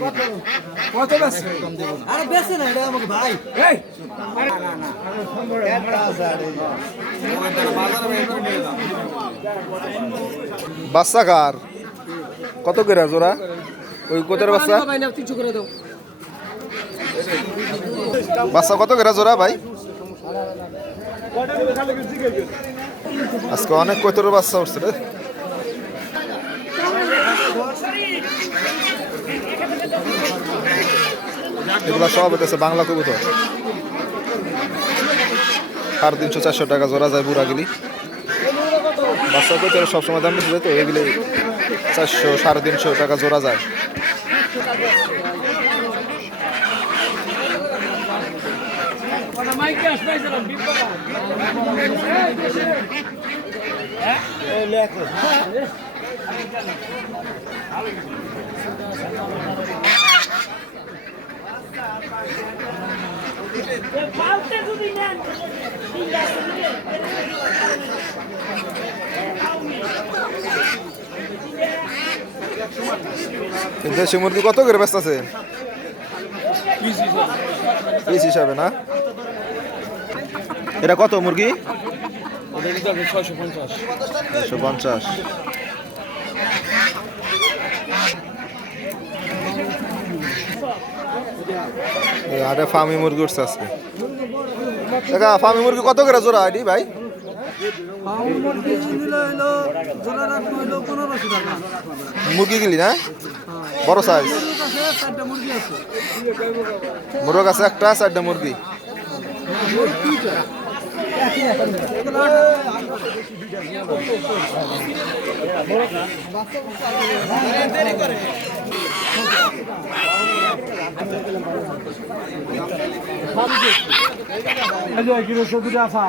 কত বেচছে? আরে বেশি না এটা আমাকে ভাই এই বাচ্চা কার কত করে জোড়া ওই কোতের বাচ্চা ভাই না 300 করে দাও বাচ্চা কত করে জোড়া ভাই আজকে অনেক কোতের বাচ্চা উঠছে রে এগুলা সব হইতেছে বাংলা কবুতর 350-400 টাকা জোড়া যায় বুড়া গেলি বাচ্চা কবুতর সবসময় দাম বেশি যায় তো এগুলি 400-350 টাকা জোড়া যায় দেশি মুরগি কত করে ব্যস্ত আছে পিস হিসাবে না এটা কত মুরগি 650 আরে ফার্মি মুরগি উঠছে আজকে দেখা ফার্মি মুরগি কত করে জোড়া আইডি ভাই মুরগি গিলি না বড় সাইজ মুরগ আছে একটা 4টা মুরগি কিলো 70 টাকা